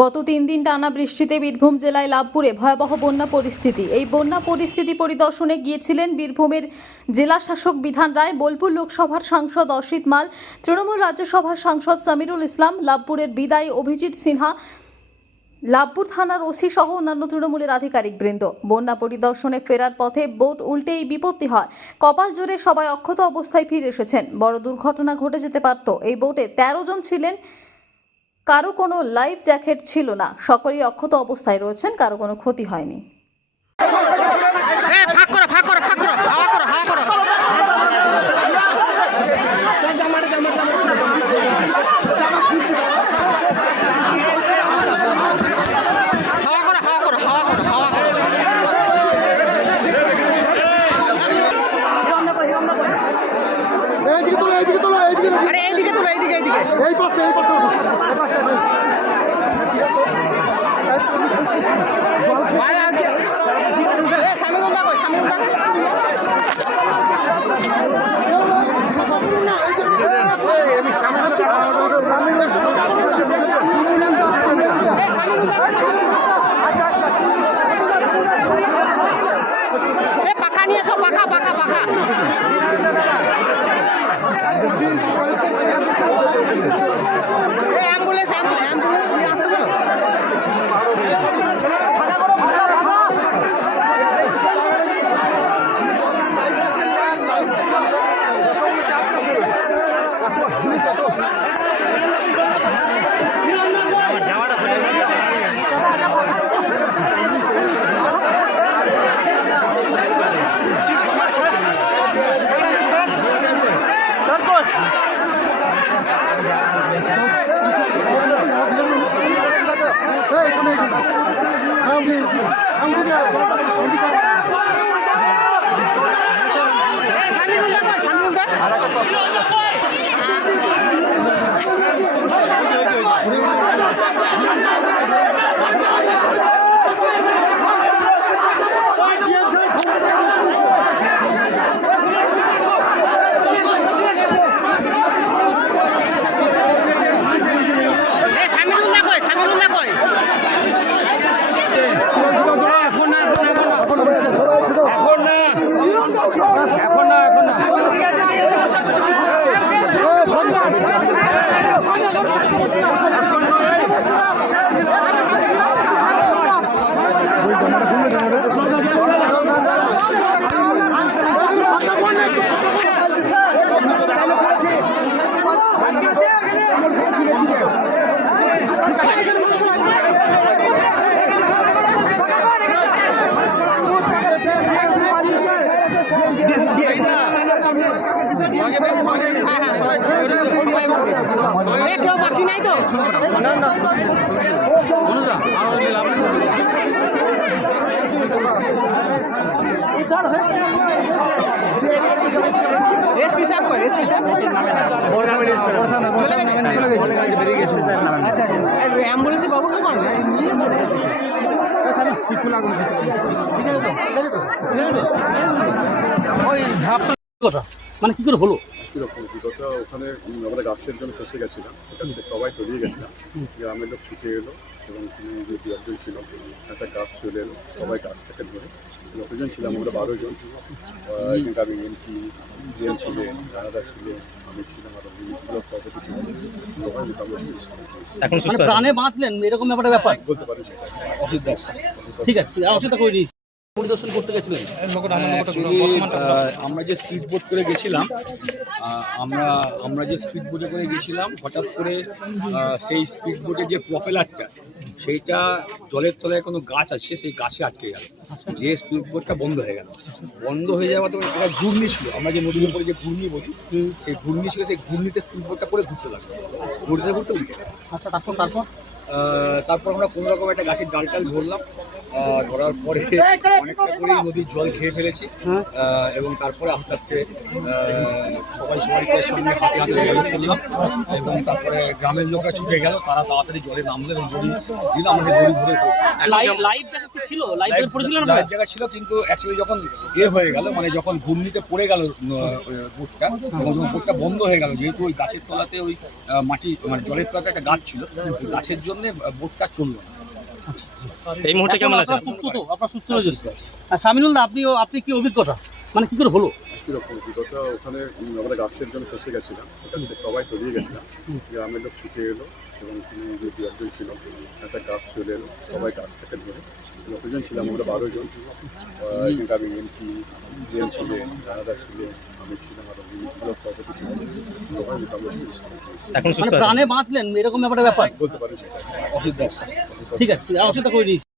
গত 3 দিন টানা বৃষ্টিতে বীরভূম জেলায় লাভপুরে ভয়াবহ বন্যা পরিস্থিতি। এই বন্যা পরিস্থিতি পরিদর্শনে গিয়েছিলেন বীরভূমের জেলা শাসক বিধান রায়, বোলপুর লোকসভার সাংসদ অসিত মাল, তৃণমূল রাজ্যসভার সাংসদ সামিরুল ইসলাম, লাভপুরের বিদায়ী অভিজিৎ সিনহা, লাভপুর থানার ওসি সহ অন্যান্য তৃণমূলের আধিকারিকবৃন্দ। বন্যা পরিদর্শনে ফেরার পথে বোট উল্টে এই বিপত্তি হয়। কপাল জোরে সবাই অক্ষত অবস্থায় ফিরে এসেছেন। বড় দুর্ঘটনা ঘটে যেতে পারত। এই বোটে 13 জন ছিলেন, কারো কোনো লাইফ জ্যাকেট ছিল না। সকলেই অক্ষত অবস্থায় রয়েছেন, কারো কোনো ক্ষতি হয়নি। পাখা নিয়ে এসো, পাখা পাখা পাখা অ্যাম্বুলেন্স অ্যাম্বুলেন্স নিয়ে আসো। কেউ বাকি নাই তো এসপি সাহেব কই? এসপি সাহেব আচ্ছা আচ্ছা, অ্যাম্বুলেন্সের ব্যবস্থা করেন ওই ঝাপটা কথা মানে কি করে হলো? কীরকম বিগত ওখানে আমরা গাছের জন্য ফেসে গেছিলাম, ওখান থেকে সবাই তলিয়ে গেছিলাম। গ্রামের লোক ছুটে এলো এবং যে দু-একজন ছিল, একটা গাছ চলে এলো, সবাই গাছ থেকে ধরে যতজন ছিলাম আমরা 12 জন। এখানকার এমপি ডিএম ছিলেন, রানাদার ছিলেন, আমি ছিলাম, আরো ব্লক সভাপতি ছিলেন, সবাই মোটামুটি এখন প্রাণে বাঁচলেন এরকম ব্যাপার বলতে পারি সেটা। অসিত দাস, ঠিক আছে, অসিত করে দিয়েছি। পরিদর্শন করতে গেছিলেন? আমরা যে স্পিড বোট করে গেছিলাম, আমরা যে স্পিড বোটে করে গেছিলাম, হঠাৎ করে সেই স্পিড বোটের যে প্রপেলারটা সেইটা জলের তলায় কোনো গাছ আছে, সেই গাছে আটকে গেল, যে স্পিড বোটটা বন্ধ হয়ে গেল। বন্ধ হয়ে যাওয়া তখন একটা ঘূর্ণি ছিল, আমরা যে নদীর উপরে যে ঘূর্ণি বলি, সেই ঘূর্ণি ছিল, সেই ঘূর্ণিতে স্পিড বোটটা করে ঘুরতে লাগলো, ঘুরতে ঘুরতে উঠে। আচ্ছা, তারপর আমরা কোনো রকম একটা গাছের ডাল টাল ধরলাম, ধরার পরে অনেকটা করে নদীর জল খেয়ে ফেলেছি এবং তারপরে আস্তে আস্তে সবাইকে সামনে হাতে হাতে হেল্প করলাম এবং তারপরে গ্রামের লোকরা ছুটে গেল, তারা তাড়াতাড়ি জলে নামলো এবং দড়ি দিল, আমাদের দড়ি ধরে লাইভ জায়গা ছিল, কিন্তু অ্যাকচুয়ালি যখন হয়ে গেল, মানে যখন ঘূর্ণিতে পড়ে গেল বোটটা এবং বোটটা বন্ধ হয়ে গেল, যেহেতু ওই গাছের তলাতে ওই মাটি মানে জলের তলাতে একটা গাছ ছিল, গাছের জন্য জন্য বোটটা চললো না। এই মুহূর্তে কেমন আছেন? আপনারা সুস্থ তো? আপনারা সুস্থ হয়েছেন? আর সামিনুল দা, আপনি কি অভিজ্ঞতা, মানে কি করে হলো? কীরকম অভিজ্ঞতা, ওখানে আমরা গাছের জন্য ফেসে গেছিলাম, ওখানে সবাই তলিয়ে গেছিলাম, গ্রামের লোক ছুটে এলো এবং ওখানে যে দু একজন ছিল, একটা গাছ চলে এলো, সবাই গাছ থেকে ধরে যতজন ছিলাম আমরা 12 জন, এখানকার এমপি ছিলেন, দাদা ছিলেন, আমি ছিলাম, আরো ব্লক সভাপতি ছিলেন, সবাই মোটামুটি এখন মানে সুস্থ আছেন? প্রাণে বাঁচলেন, এরকম ব্যাপার বলতে পারেন সেটা। অসুবিধা। ঠিক আছে, অসুবিধা করে দিয়েছি।